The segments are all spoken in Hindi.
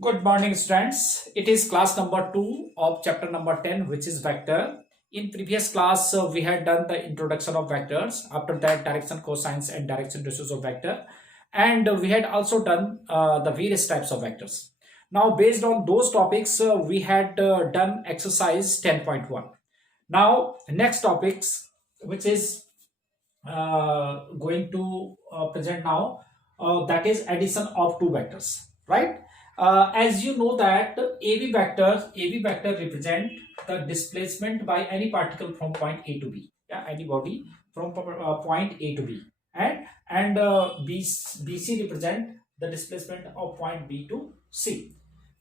Good morning, students. It is class number 2 of chapter number 10, which is vector. In previous class, we had done the introduction of vectors. After that, direction, cosines, and direction ratios of vector. And we had also done the various types of vectors. Now, based on those topics, we had done exercise 10.1. Now, next topics, which is going to present now, that is addition of two vectors, right? As you know that AB vector represent the displacement by any particle from point A to B, yeah, any body from point A to B, and BC represent the displacement of point B to C.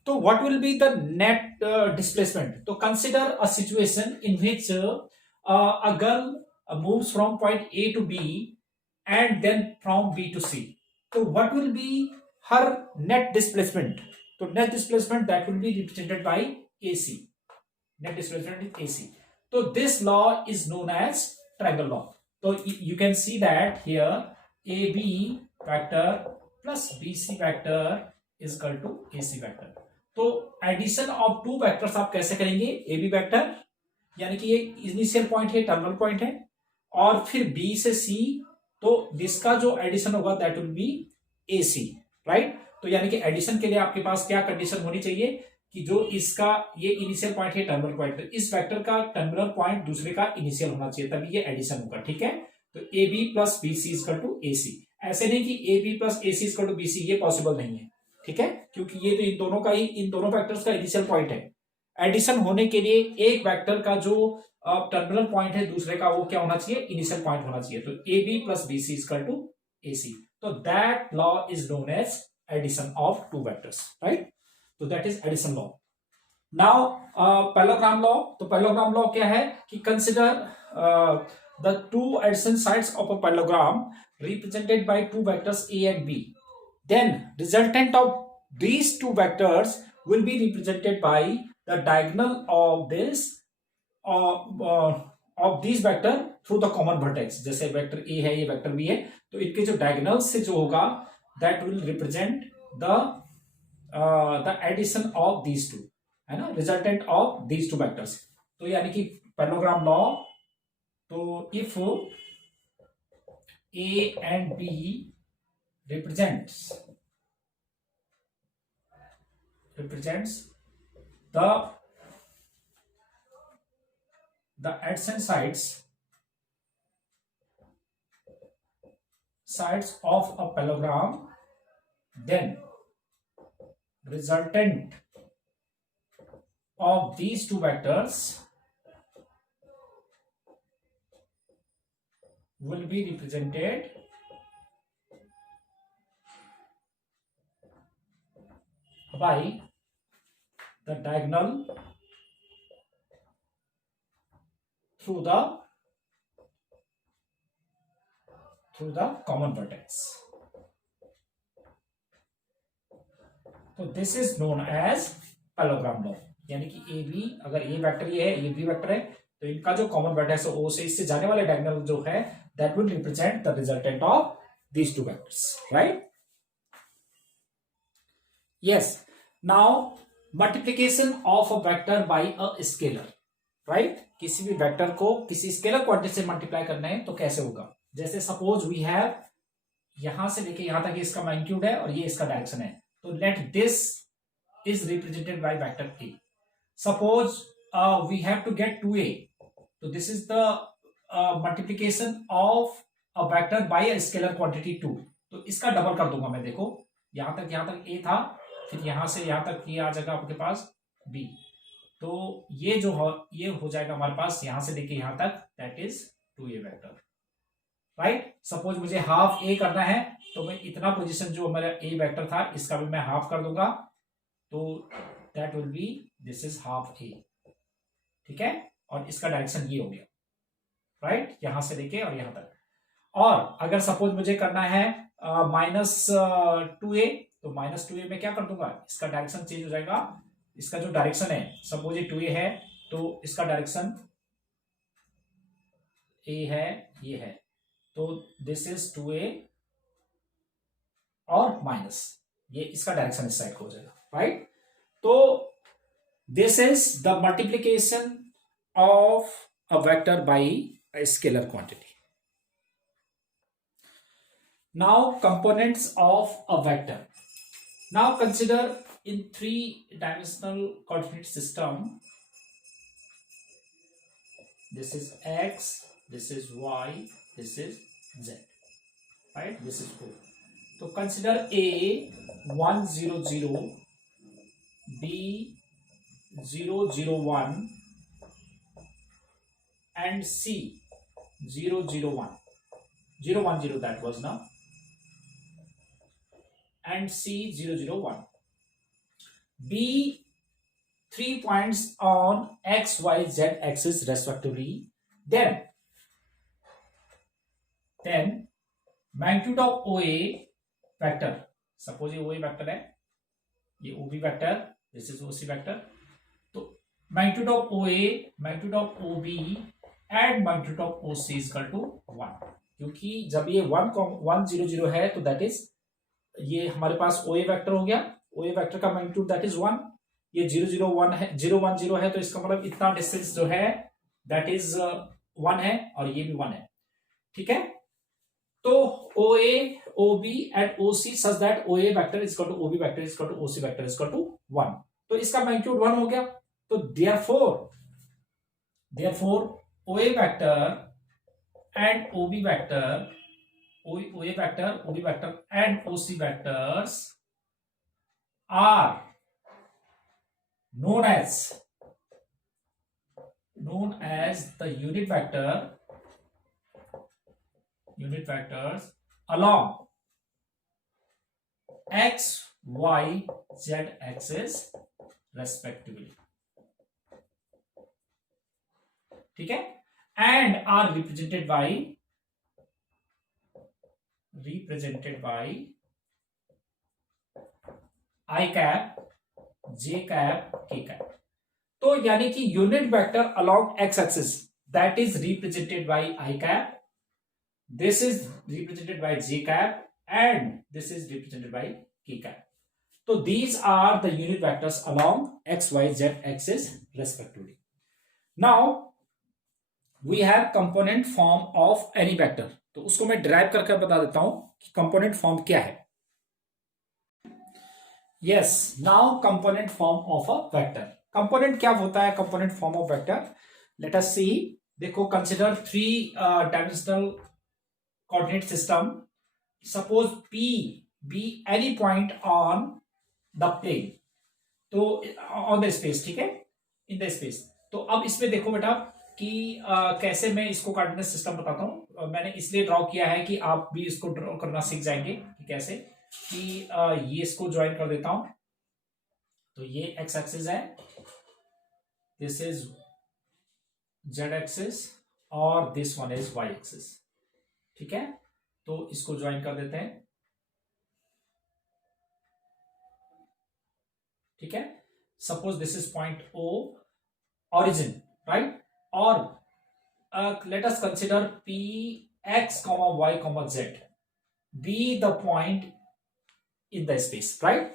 So what will be the net displacement? So consider a situation in which a girl moves from point A to B and then from B to C. So what will be her net displacement? So net displacement that will be represented by AC. Net displacement is AC. So this law is known as triangle law. So you can see that here AB vector plus BC vector is equal to AC vector. तो एडिशन ऑफ टू वेक्टर्स आप कैसे करेंगे? AB वेक्टर यानी कि ये इनिशियल पॉइंट है, टर्मिनल पॉइंट है, और फिर B से C, तो जिसका जो एडिशन होगा that will B AC, right? तो यानी कि एडिशन के लिए आपके पास क्या कंडीशन होनी चाहिए कि जो इसका ये इनिशियल पॉइंट है, टर्मिनल पॉइंट, इस वेक्टर का टर्मिनल पॉइंट दूसरे का इनिशियल होना चाहिए, तभी ये एडिशन होगा, ठीक है? तो AB plus BC equal to AC. ऐसे नहीं कि AB plus AC equal to BC, ये पॉसिबल नहीं है, ठीक है? क्योंकि ये तो इन दोनों वेक्टर्स का इनिशियल पॉइंट है. एडिशन होने के लिए एक वेक्टर का जो टर्मिनल पॉइंट है दूसरे का, वो क्या होना चाहिए? इनिशियल पॉइंट होना चाहिए. तो AB plus BC equal to AC. तो that law is known as addition of two vectors, right? तो that is addition law. Now parallelogram law. तो पैरेललोग्राम लॉ क्या है कि consider the two adjacent sides of a parallelogram represented by two vectors A and B. Then resultant of these two vectors will be represented by the diagonal of this of these vector through the common vertex. जैसे वेक्टर A है, ये वेक्टर B है, तो इनके जो डायगोनल से जो होगा that will represent the addition of these two, है ना, resultant of these two vectors. तो यानी कि पैरेललोग्राम लॉ, तो if A and B represents the adjacent sides of a parallelogram, then resultant of these two vectors will be represented by the diagonal through the common vertex. तो this is known as parallelogram law. यानी कि ए बी, अगर ए वेक्टर ये है, ये बी वेक्टर है, तो इनका जो कॉमन वर्टेक्स है ओ से इससे जाने वाले डायगोनल जो है that will represent the resultant of these to vectors, right? Yes. Now multiplication of a vector by a scalar, right? किसी भी वेक्टर को किसी स्केलर क्वांटिटी से मल्टीप्लाई करना है तो कैसे होगा? जैसे सपोज वी हैव यहां से लेके यहां तक इसका मैग्नीट्यूड है और ये इसका डायरेक्शन है, तो let this is represented by vector A. Suppose we have to get 2a, so this is the multiplication of a vector by a scalar quantity 2. तो इसका डबल कर दूंगा मैं. देखो यहां तक a था, फिर यहां से यहां तक ये आ जाएगा आपके पास b, तो ये ये हो जाएगा हमारे पास यहां से लेके यहां तक, that is 2a vector, right? Suppose मुझे हाफ a करना है, तो मैं इतना पोजीशन जो मेरा a वेक्टर था इसका भी मैं हाफ कर दूंगा, तो that will B this is half a, ठीक है? और इसका डायरेक्शन ये हो गया, राइट? यहां से लेके और यहां तक. और अगर सपोज मुझे करना है -2a, तो -2a में क्या कर दूंगा, इसका डायरेक्शन चेंज हो जाएगा. इसका जो डायरेक्शन है, सपोज ये 2a है, तो इसका डायरेक्शन a है, ये है, तो दिस इज 2a और माइनस ये इसका डायरेक्शन इस साइड को हो जाएगा, राइट। तो this is the multiplication of a vector by a scalar quantity. Now components of a vector. Now consider in three-dimensional coordinate system. This is x, this is y, this is z. Right? This is O. So consider A 1 0 0, B 0 0 1, and C 0 0 1. 0 1 0 that was now, and C 0 0 1. B 3 points on x, y, z axis respectively. Then magnitude of OA vector. Suppose ये OA vector है, ये OB vector, this is OC vector. तो magnitude of OA, magnitude of OB and magnitude of OC is equal to 1. क्योंकि जब ये 1 0 0 है तो दैट इज ये हमारे पास OA वेक्टर हो गया, OA वेक्टर का मैग्नीट्यूड दैट इज 1, ये 0 0 1 है, 0 1 0 है, तो इसका मतलब इतना डिस्टेंस जो है दैट इज 1 है और ये भी 1 है, ठीक है। तो OA, OB and OC such that OA vector is equal to OB vector is equal to OC vector is equal to 1, तो इसका मैग्नीट्यूड 1 हो गया। तो therefore OA vector and OB vector, OA vector, OB vector and OC vectors are known as the unit vectors along x, y, z axis respectively, ठीक है, and are represented by I cap, j cap, k cap. तो यानी कि unit vector along x axis that is represented by I cap, this is represented by j cap and this is represented by k cap. So these are the unit vectors along x, y, z axis respectively. Now we have component form of any vector. तो उसको मैं डिराइव करके बता देता हूं कि कंपोनेंट फॉर्म क्या है। Yes, now component form of a vector. Component क्या होता है component form of vector? Let us see. देखो, consider three dimensional coordinate system. Suppose P be any point on the plane, तो ऑन द स्पेस, ठीक है, इन द स्पेस। तो अब इसमें देखो बेटा कि कैसे मैं इसको कोऑर्डिनेट सिस्टम बताता हूं। मैंने इसलिए ड्रॉ किया है कि आप भी इसको ड्रॉ करना सीख जाएंगे कि कैसे, कि ये इसको ज्वाइन कर देता हूं। तो ये एक्स एक्सिस है, दिस इज जेड एक्सिस और this one is Y axis, ठीक है। तो इसको ज्वाइन कर देते हैं, ठीक है। Suppose this is point O origin, right? Or let us consider P x comma y comma z be the point in the space, right?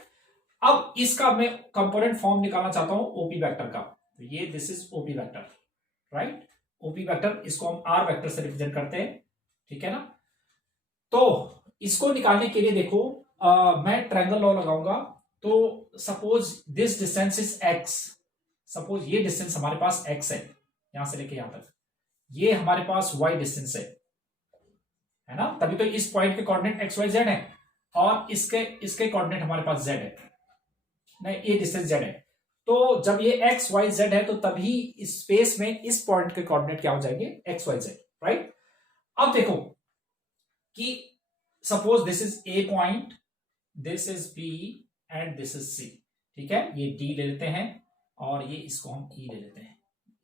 अब इसका मैं कंपोनेंट फॉर्म निकालना चाहता हूं OP वेक्टर का। तो ये this is OP vector, right. OP vector, इसको हम R वेक्टर से रिप्रेजेंट करते हैं, ठीक है ना। तो इसको निकालने के लिए देखो मैं ट्रायंगल लॉ लगाऊंगा। तो suppose this distance is x, suppose ये डिस्टेंस हमारे पास x है, यहां से लेके यहां तक, ये हमारे पास y डिस्टेंस है ना। तभी तो इस पॉइंट के कोऑर्डिनेट x y z है और इसके कोऑर्डिनेट हमारे पास z है, नहीं ये डिस्टेंस z है। तो जब ये x y z है तो तभी इस स्पेस में इस पॉइंट के कोऑर्डिनेट क्या हो जाएंगे, x y z, राइट। अब देखो कि suppose this is A point, this is B and this is C, ठीक है। ये D ले लेते हैं और ये इसको हम E ले लेते हैं,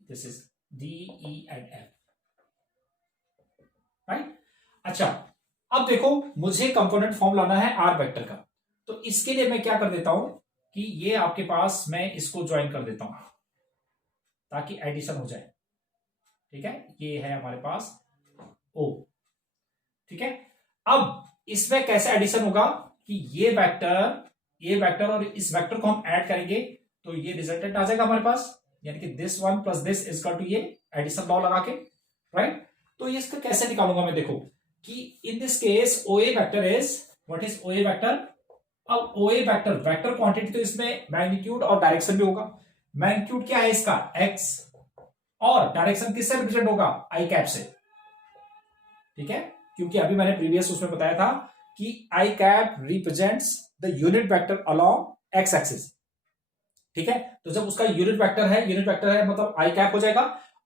this is D, E and F, right. अच्छा, अब देखो मुझे कंपोनेंट फॉर्म लाना है R वेक्टर का। तो इसके लिए मैं क्या कर देता हूं कि ये आपके पास मैं इसको ज्वाइन कर देता हूं ताकि एडिशन हो जाए, ठीक है। ये है हमारे पास O, ठीक है। अब इसमें कैसे एडिशन होगा कि ये वेक्टर ये वेक्टर और इस वेक्टर को हम ऐड करेंगे तो ये रिजल्टेंट आ जाएगा हमारे पास, यानी कि this one plus this is equal to ये एडिशन लॉ लगा के, राइट। तो ये इसका कैसे निकालूंगा मैं, देखो कि in this case O A vector is what is O A vector. अब O A vector vector quantity तो इसमें मैग्नीट्यूड और डायरेक्शन भी होगा। मैग्नीट्यूड क्या है इसका x, और डायरेक्शन किससे रिप्रेजेंट होगा आई कैप से, ठीक है, क्योंकि अभी मैंने प्रीवियस उसमें बताया था कि I cap represents the unit vector along x axis, ठीक है। तो जब उसका यूनिट वेक्टर है मतलब आई कैप हो जाएगा,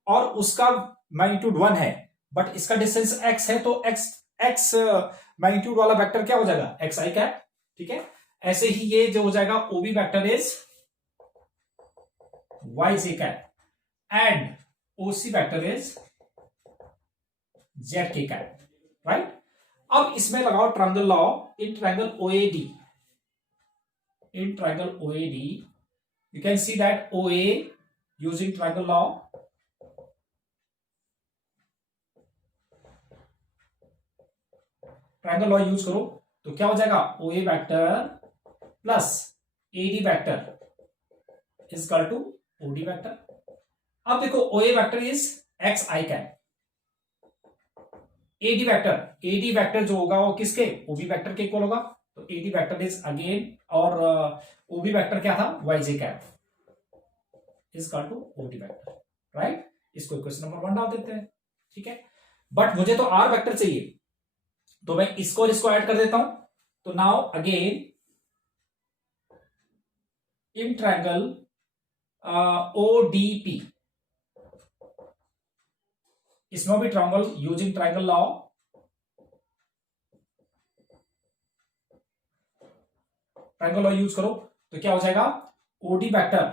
और उसका मैग्नीट्यूड 1 है बट इसका डिस्टेंस x है, तो x मैग्नीट्यूड वाला वेक्टर क्या हो जाएगा एक्स आई कैप, ठीक है। ऐसे ही ये जो हो जाएगा OB vector is y j cap and OC vector is z k cap, right. अब इसमें लगाओ triangle law in triangle OAD, you can see that OA using triangle law, triangle law use करो तो क्या हो जाएगा OA vector plus AD vector is equal to OD vector. अब देखो OA vector is x i cap, AD vector जो होगा वो किसके OB वेक्टर के इक्वल होगा, तो AD वेक्टर इज अगेन, और OB वेक्टर क्या था YJ cap is equal to OD vector, right. इसको इक्वेशन नंबर 1 डाल देते हैं, ठीक है। बट मुझे तो R वेक्टर चाहिए, तो मैं इसको और इसको ऐड कर देता हूं। तो now again in triangle ODP, इसमें भी triangle using triangle law, triangle law use करो तो क्या हो जाएगा OD vector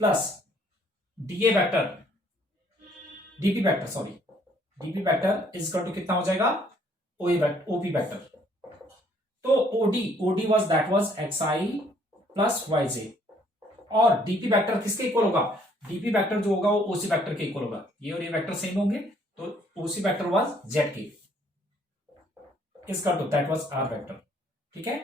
plus DA vector DP vector is equal to कितना हो जाएगा OP वेक्टर। तो OD was XI plus YJ, और DP वेक्टर किसके इक्वल होगा, DP वेक्टर जो होगा वो OC वेक्टर के इक्वल होगा, ये और ये वेक्टर सेम होंगे, तो OC vector was ZK is equal to that was R vector, ठीक है।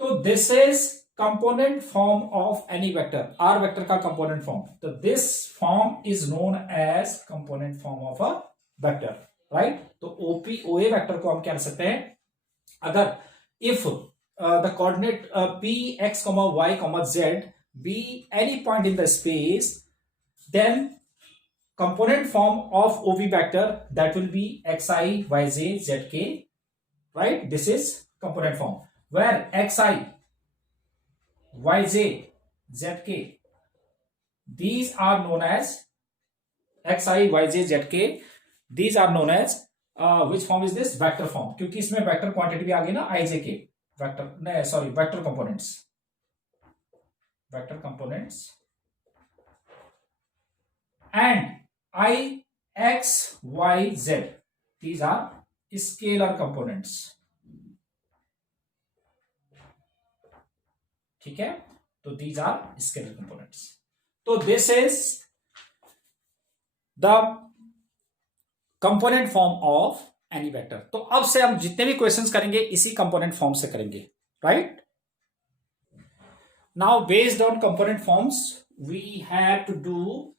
तो this is component form of any vector, R vector का कंपोनेंट फॉर्म, तो this form is known as component form of a vector, right. तो ओपी ओए वेक्टर को हम क्या कर सकते हैं, अगर if the coordinate p x, y, z be any point in the space, then component form of OP vector that will be xi, yj, zk, right. This is component form where xi, yj, zk, these are known as xi, yj, zk, these are known as which form is this vector form, क्योंकि इसमें वेक्टर क्वांटिटी भी आ गई ना ij के vector, sorry vector components and I, x, y, z, these are scalar components, ठीक है। तो these are scalar components। तो this is the component form of any vector। तो अब से हम जितने भी क्वेश्चंस करेंगे इसी कंपोनेंट फॉर्म से करेंगे, right. Now based on component forms we have to do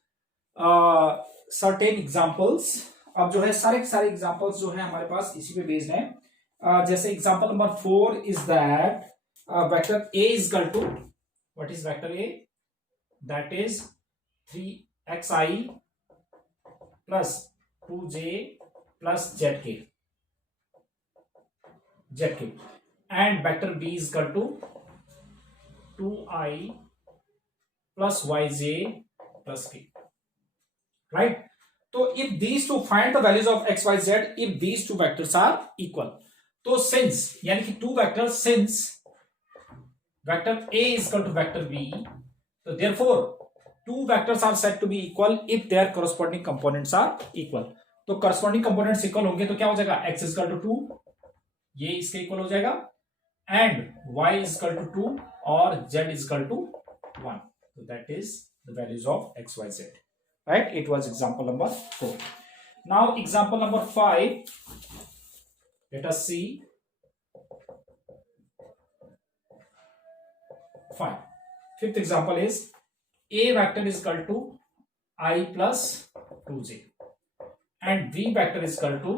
certain examples. अब जो है सारे के सारे एग्जांपल्स जो है हमारे पास इसी पे बेस्ड है। जैसे example number 4 is that vector a is equal to, what is vector a, that is 3xi plus 2j plus zk and vector b is equal to 2i plus yj plus k, right। तो if these two find the values of x, y, z if these two vectors are equal, तो since यानी कि two vectors, since vector a is equal to vector b, so therefore two vectors are said to be equal if their corresponding components are equal। तो corresponding components equal होंगे तो क्या हो जाएगा x is equal to 2, ये इसके इक्वल हो जाएगा, and y is equal to 2 और z is equal to 1, so that is the values of x, y, z, right। It was example number 4। now example number 5, let us see। 5. Fifth example is A vector is equal to I plus 2j and B vector is equal to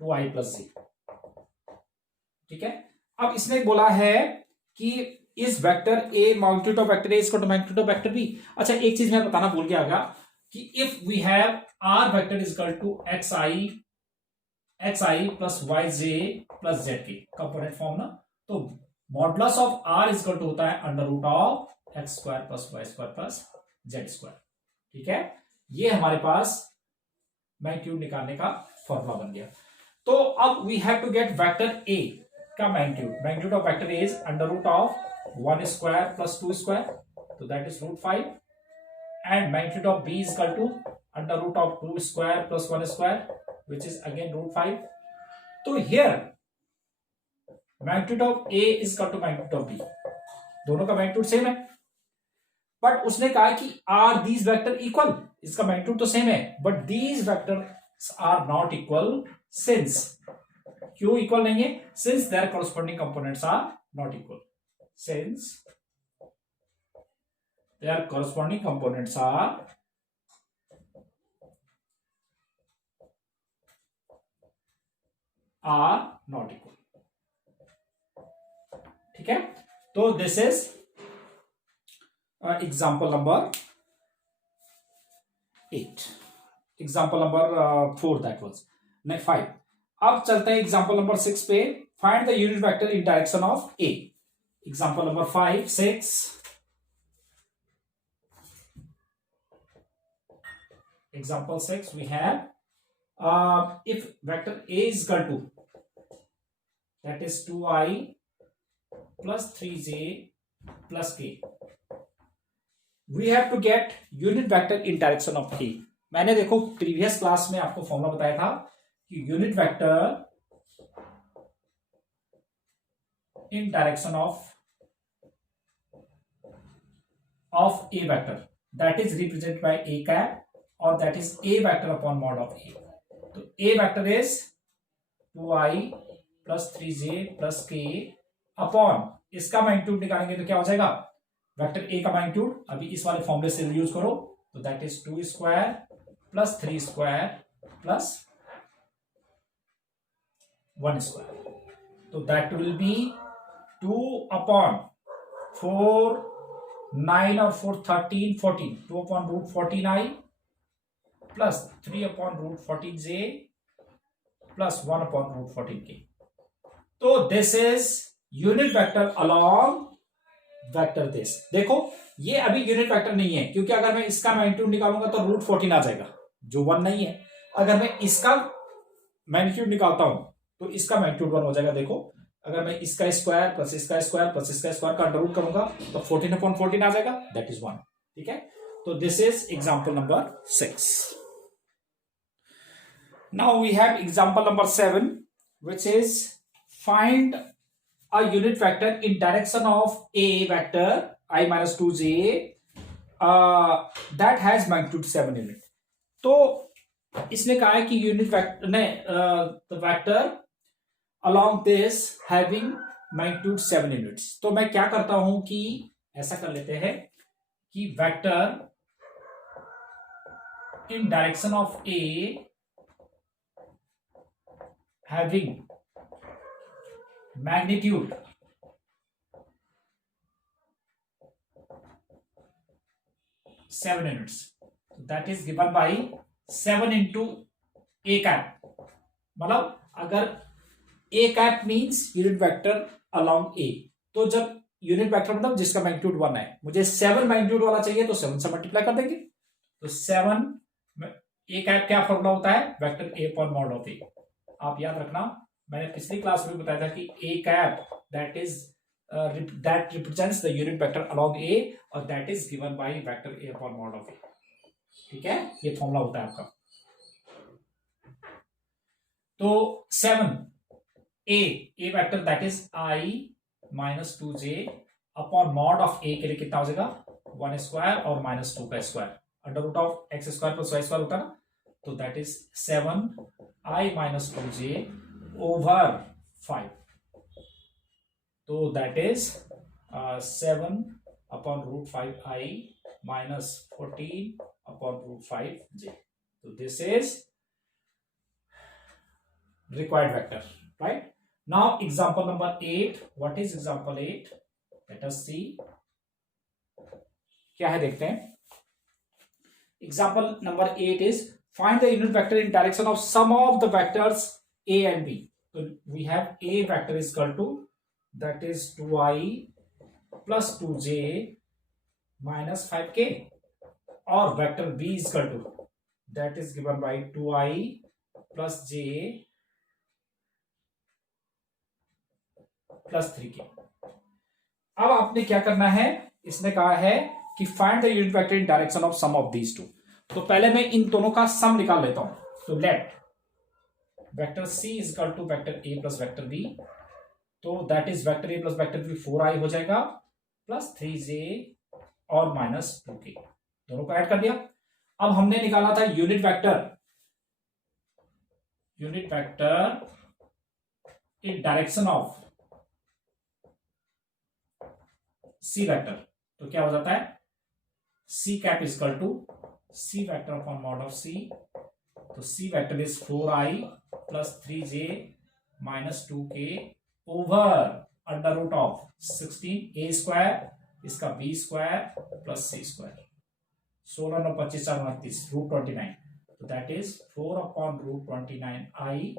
2i plus j. ठीक है, अब इसने बोला है कि इस vector A magnitude of vector A is equal to magnitude of vector B. अच्छा, एक चीज मैं बताना भूल गया कि if we have R vector is equal to xi plus yj plus zk component form ना, तो modulus of R is equal to होता है under root of x square plus y square plus z square. ठीक है, ये हमारे पास मैग्नीट्यूड निकालने का फॉर्मूला बन गया. तो अब we have to get vector A का magnitude of vector A is under root of 1 square plus 2 square, तो that is root 5, and magnitude of B is equal to under root of 2 square plus 1 square which is again root 5. तो here magnitude of A is equal to magnitude of B, दोनों का मैग्नीट्यूड सेम है, बट उसने कहा कि आर दीज वेक्टर इक्वल, इसका मैग्नीट्यूड तो सेम है but these vectors are not equal. Since, क्यों इक्वल नहीं है? Since their corresponding components are not equal. Since their corresponding components are not equal. ठीक है, तो this is example number 8. Example number 4 that was. Next 5. अब चलते हैं एग्जाम्पल नंबर 6 पे. Find the unit vector in direction of A. Example number 5, 6. Example 6, we have if vector A is equal to, that is 2i plus 3j plus k, we have to get unit vector in direction of A. मैंने देखो प्रीवियस क्लास में आपको फॉर्मूला बताया था कि unit vector in direction of A vector, that is represented by A cap, और that is A vector upon mod of A. तो A vector is 2i plus 3j plus k upon, इसका मैग्नीट्यूड निकालेंगे तो क्या हो जाएगा? वेक्टर A का मैग्नीट्यूड अभी इस वाले फॉर्मूले से यूज करो, तो that is 2 square plus 3 square plus 1 square, तो दैट विल बी 2 अपॉन 4, 9 और 4 13, 14, 2 upon root 14i plus 3 upon root 14j plus 1 upon root 14k. तो this is unit vector along vector this. देखो ये अभी यूनिट वेक्टर नहीं है, क्योंकि अगर मैं इसका मैग्नीट्यूड निकालूंगा तो रूट 14 आ जाएगा जो 1 नहीं है. अगर मैं इसका मैग्नीट्यूड निकालता हूं तो इसका मैग्नीट्यूड 1 हो जाएगा. देखो अगर मैं इसका स्क्वायर प्लस इसका स्क्वायर प्लस इसका स्क्वायर का अंडर रूट करूंगा तो 14 अपॉन 14 आ जाएगा, दैट इज 1. ठीक है, तो this is example number 6. Now we have example number 7, which is find a unit vector in direction of A vector I minus 2j that has magnitude 7 in it. तो इसने कहा है कि यूनिट वेक्टर ने the vector along this having magnitude 7 units. तो मैं क्या करता हूं कि ऐसा कर लेते हैं कि vector in direction of A having magnitude 7 units, that is given by 7 into A cap. मतलब अगर A cap means unit vector along A, तो जब यूनिट वेक्टर मतलब जिसका मैग्नीट्यूड 1 है, मुझे 7 मैग्नीट्यूड वाला चाहिए तो 7 से मल्टीप्लाई कर देंगे. तो 7 A cap क्या फॉर्मूला होता है? Vector A upon mod of A. आप याद रखना, मैंने पिछली क्लास में बताया था कि A cap that is that represents the unit vector along A और that is given by vector A upon mod of A. ठीक है, ये फॉर्मूला होता है आपका. तो 7 A vector that is I minus 2j upon mod of A के लिए कितना हो जाएगा? 1 स्क्वायर और माइनस 2 का square, under root of X square plus Y square होता है ना, तो that is 7i minus 2j over 5. तो that is 7/√5i minus 14/√5j. So this is required vector, right? Now example number 8. What is example 8? Let us see. क्या है देखते हैं. Example number 8 is find the unit vector in direction of sum of the vectors a and b. So we have a vector is equal to, that is 2i plus 2j minus 5k, or vector b is equal to, that is given by 2i plus j plus 3k. अब आपने क्या करना है, इसने कहा है कि find the unit vector in direction of sum of these two. तो पहले मैं इन दोनों का सम निकाल लेता हूं. तो let vector c is equal to vector a plus vector b. तो that is vector a plus vector b 4i हो जाएगा प्लस 3j और माइनस 2k, दोनों को ऐड कर दिया. अब हमने निकाला था unit vector in direction of c vector. तो क्या हो जाता है, c cap is equal to c vector upon mod of c. तो c vector is 4i plus 3j minus 2k over under root of 16 a square, इसका b square plus c square. 16 9 25 4 29 √29. तो that is 4/√29i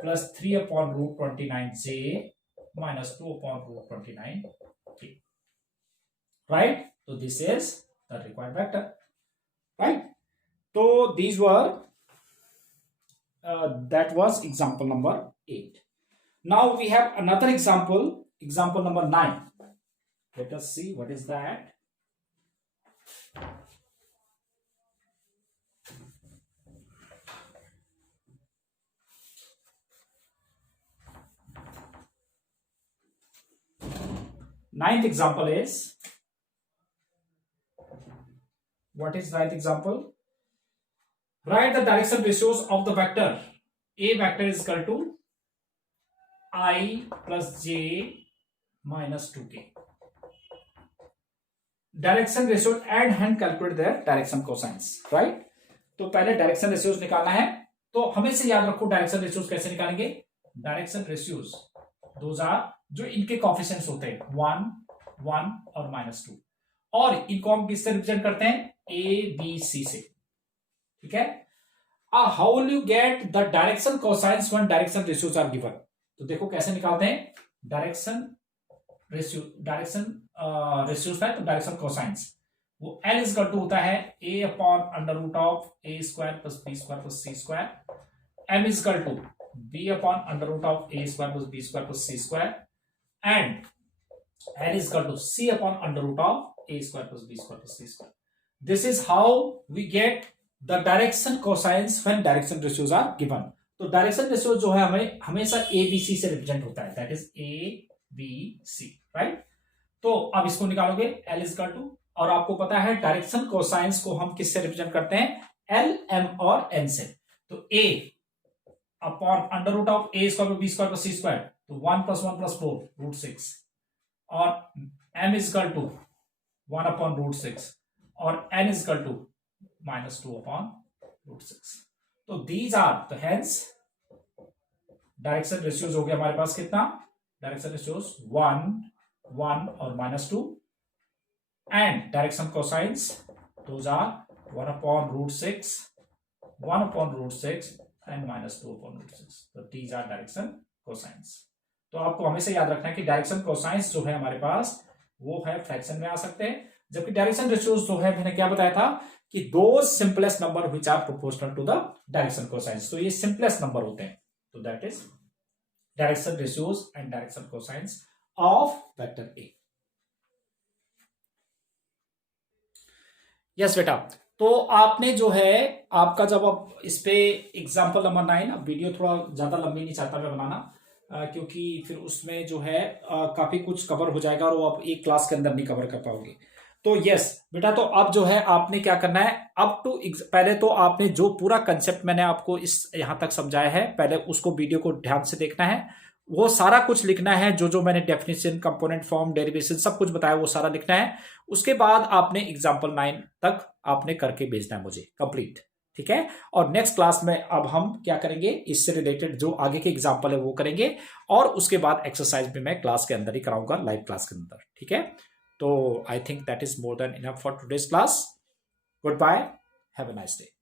plus 3/√29j minus 2/√29k. Right? So this is the required vector. Right? So these were that was example number 8. Now we have another example number 9. Let us see what is that. Ninth example is, what is ninth example? Write the direction ratios of the vector. A vector is equal to I plus j minus 2k. Direction ratios add and calculate their direction cosines. Right? तो पहले डायरेक्शन रेशियोज निकालना है. तो हमेशा याद रखो डायरेक्शन रेशियोज कैसे निकालेंगे. डायरेक्शन रेशियोज दोज आर, जो इनके कोएफिशिएंट्स होते हैं 1 1 और -2, और इनको हम किससे रिप्रेजेंट करते हैं, ए बी सी से. ठीक है. How will you get the direction cosines when direction ratios are given. तो देखो कैसे निकालते हैं डायरेक्शन रेशियोज है. तो डायरेक्शन कोसाइंस वो L इज इक्वल टू होता है a upon under root of a square plus b square plus c square. m is equal to b upon under root of a square plus b square plus c square. And L is equal to c upon under root of a square plus b square plus c square. This is how we get the direction cosines when direction ratios are given. तो डायरेक्शन रेशियो जो है हमें हमेशा a b c से रिप्रेजेंट होता है. That is a b c. Right. तो अब इसको निकालोगे L is equal to, और आपको पता है डायरेक्शन कोसाइंस को हम किससे रिप्रेजेंट करते हैं, L m और n से. तो a upon under root of a square plus b square plus c square. तो 1 + 1 + 4 √6, और m इज इक्वल टू 1/√6, और n इज इक्वल टू -2/√6. तो these are the hence direction ratios हो गया हमारे पास कितना, डायरेक्शन रेशियोज 1 1 और -2, and direction cosines those are 1/√6 1/√6 and -2/√6. तो दीज आर डायरेक्शन कोसाइंस. तो आपको हमेशा याद रखना है कि डायरेक्शन कोसाइंस जो है हमारे पास वो है फ्रैक्शन में आ सकते हैं, जबकि डायरेक्शन रेशियोज जो है मैंने क्या बताया था कि दो simplest number which are proportional to the direction cosines. तो ये सिंपलेस्ट नंबर होते हैं. तो that is direction ratios and direction cosines of vector A. Yes बेटा. तो आपने जो है आपका जब अब इस पे एग्जाम्पल नंबर 9, अब वीडियो थोड़ा ज्यादा लंबी नहीं चाहता मैं बनाना, क्योंकि फिर उसमें जो है काफी कुछ कवर हो जाएगा और वो आप एक क्लास के अंदर नहीं कवर कर पाओगे. तो यस बेटा, तो अब जो है आपने क्या करना है, अप टू पहले तो आपने जो पूरा कंसेप्ट मैंने आपको इस यहां तक समझाया है, पहले उसको वीडियो को ध्यान से देखना है, वो सारा कुछ लिखना है, जो जो मैंने डेफिनेशन, कंपोनेंट फॉर्म, डेरिवेशन सब कुछ बताया वो सारा लिखना है। उसके बाद आपने एग्जाम्पल 9 तक आपने करके भेजना है मुझे कंप्लीट, ठीक है। और नेक्स्ट क्लास में अब हम क्या करेंगे, इससे रिलेटेड जो आगे के एग्जाम्पल है वो करेंगे, और उसके बाद एक्सरसाइज भी मैं क्लास के अंदर ही कराऊंगा, लाइव क्लास के अंदर, ठीक है। तो I think that is more than enough for today's class. Good bye, have a nice day.